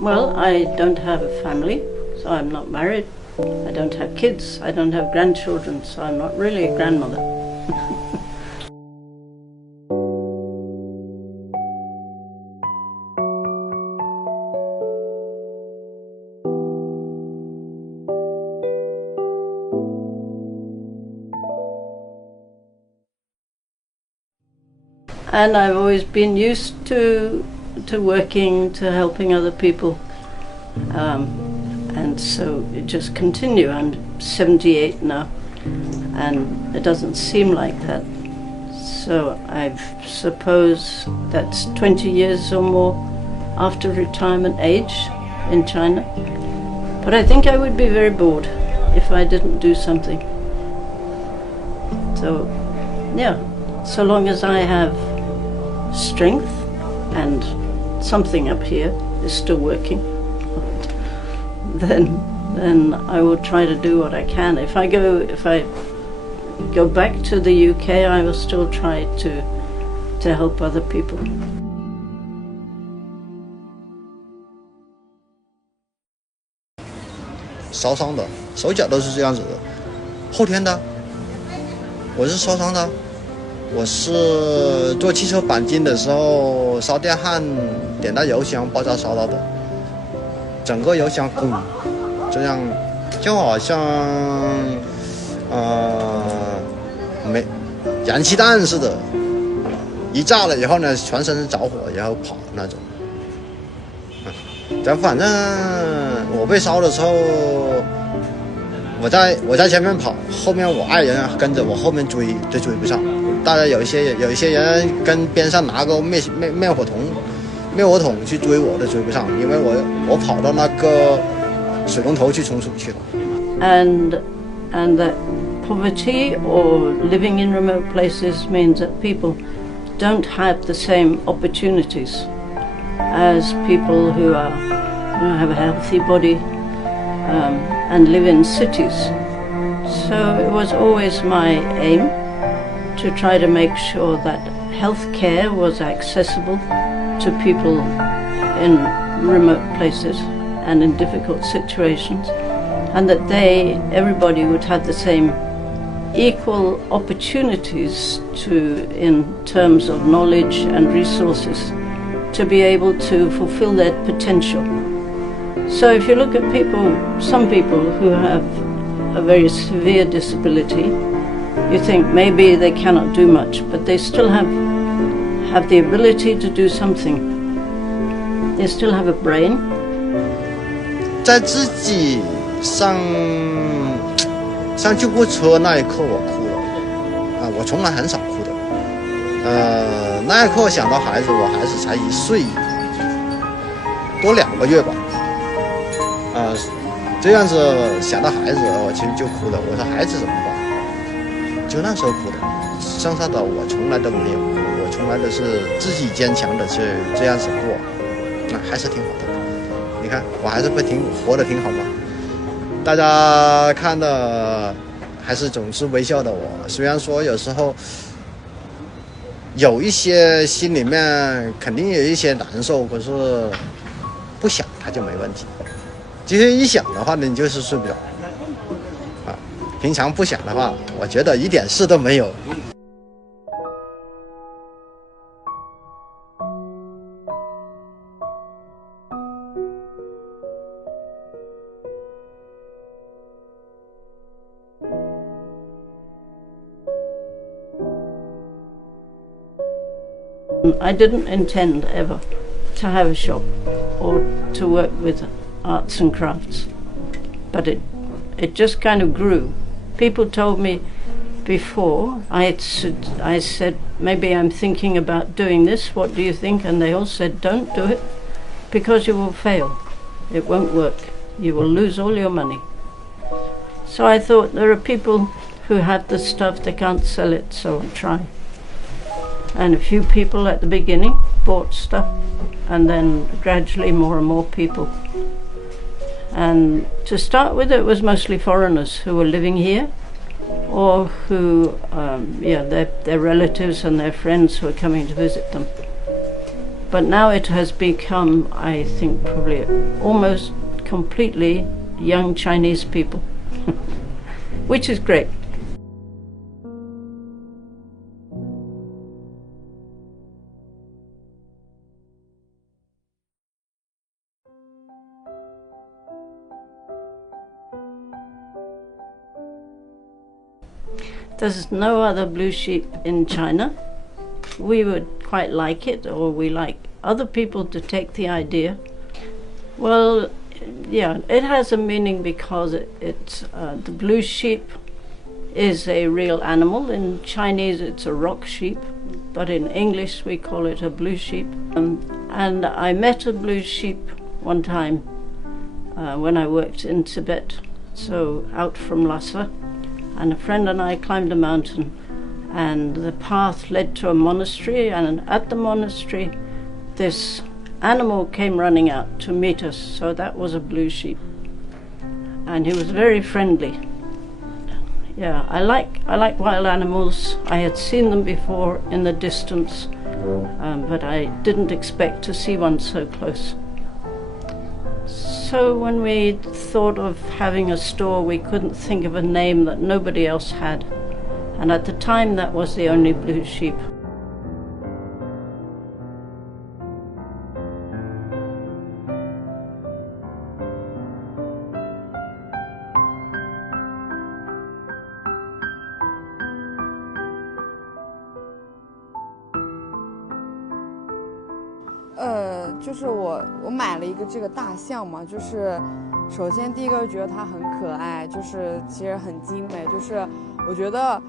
Well, I don't have a family, so I'm not married. I don't have kids. I don't have grandchildren, so I'm not really a grandmother. And I've always been used to working, to helping other people. And so it just continue. I'm 78 now, and it doesn't seem like that. So I suppose that's 20 years or more after retirement age in China. But I think I would be very bored if I didn't do something. So, yeah, so long as I have strength and something up here is still working, then I will try to do what I can. If I go back to the UK, I will still try to help other people. 烧伤的，手脚都是这样子的。后天的，我是烧伤的。我是做汽车钣金的时候烧电焊，点到油箱爆炸烧到的，整个油箱滚，这样就好像没燃气弹似的，一炸了以后呢，全身着火，然后跑那种。反正我被烧的时候，我在前面跑，后面我爱人跟着我后面追，都追不上。大家有一些人跟边上拿个灭火筒去追我，都追不上，因为我跑到那个水龙头去冲水去了。And that poverty or living in remote places means that people don't have the same opportunities as people who have a healthy body and live in cities. So it was always my aim to try to make sure that health care was accessible to people in remote places and in difficult situations, and that everybody would have the same equal opportunities in terms of knowledge and resources to be able to fulfill their potential. So if you look at some people who have a very severe disability, you think maybe they cannot do much, but they still have the ability to do something. They still have a brain. 在自己上救护车那一刻，我哭了我从来很少哭的。那一刻想到孩子，我孩子才1岁多2个月吧。这样子想到孩子，我其实就哭了。我说孩子怎么办？就那时候哭的，剩下的我从来都没有哭，我从来都是自己坚强的去这样子过，那还是挺好的。你看，我还是活得挺好吗？大家看的还是总是微笑的我，虽然说有时候有一些心里面肯定有一些难受，可是不想它就没问题。其实一想的话呢，你就是睡不着。平常不想的话，我觉得一点事都没有。I didn't intend ever to have a shop or to work with arts and crafts, but it just kind of grew. People told me before, I said, maybe I'm thinking about doing this, what do you think? And they all said, don't do it, because you will fail. It won't work. You will lose all your money. So I thought, there are people who have the stuff, they can't sell it, so I'll try. And a few people at the beginning bought stuff, and then gradually more and more people. And to start with, it was mostly foreigners who were living here, or who, their relatives and their friends who were coming to visit them. But now it has become, I think, probably almost completely young Chinese people, which is great. There's no other blue sheep in China. We would quite like it, or we like other people to take the idea. Well, yeah, it has a meaning because it's the blue sheep is a real animal. In Chinese it's a rock sheep, but in English we call it a blue sheep. And I met a blue sheep one time when I worked in Tibet, so out from Lhasa, and a friend and I climbed a mountain, and the path led to a monastery, and at the monastery this animal came running out to meet us, so that was a blue sheep, and he was very friendly. Yeah, I like wild animals. I had seen them before in the distance, but I didn't expect to see one so close. So when we thought of having a store, we couldn't think of a name that nobody else had, and at the time that was the only blue sheep.就是我买了一个这个大象嘛，就是首先第一个觉得它很可爱，就是其实很精美，就是我觉得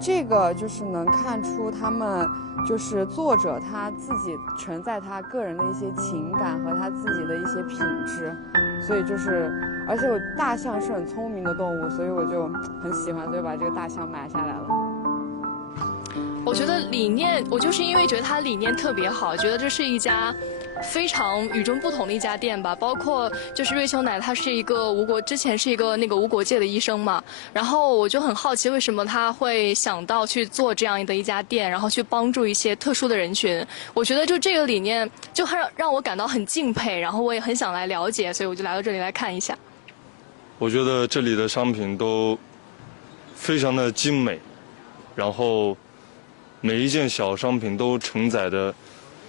这个就是能看出他们就是作者他自己承载他个人的一些情感和他自己的一些品质，所以就是而且大象是很聪明的动物，所以我就很喜欢，所以把这个大象买下来了。我觉得理念，我就是因为觉得它理念特别好，觉得这是一家非常与众不同的一家店吧。包括就是瑞秋奶，她是一个之前是一个那个无国界的医生嘛，然后我就很好奇为什么他会想到去做这样的一家店，然后去帮助一些特殊的人群。我觉得就这个理念就让我感到很敬佩，然后我也很想来了解，所以我就来到这里来看一下。我觉得这里的商品都非常的精美，然后每一件小商品都承载着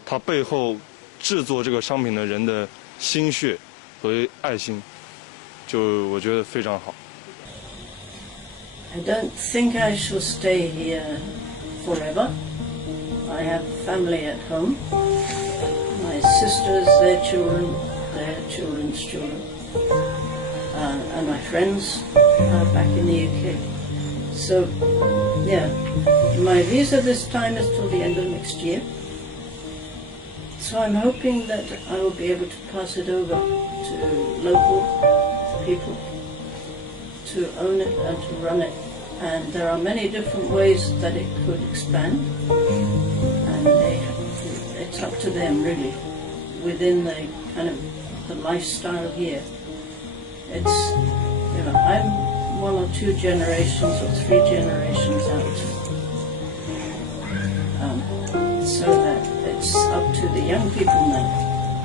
它背后制作这个商品的人的心血和爱心，就我觉得非常好。I don't think I shall stay here forever. I have family at home. My sisters, their children, their children's children, and my friends are back in the UK. So, yeah, my visa this time is till the end of next year. So I'm hoping that I will be able to pass it over to local people to own it and to run it. And there are many different ways that it could expand. And it's up to them really, within the kind of the lifestyle here. It's, you know, I'm 1 or 2 generations or 3 generations out, so that it's up to the young people now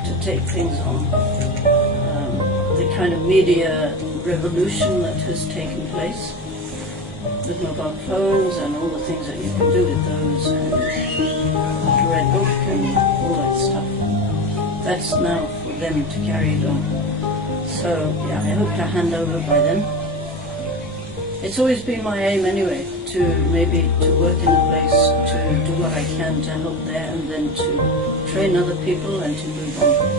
to take things on. The kind of media revolution that has taken place with mobile phones and all the things that you can do with those, and the Red Book and all that stuff. That's now for them to carry it on. So yeah, I hope to hand over by then. It's always been my aim anyway, to work in a place, to do what I can to help there, and then to train other people and to move on.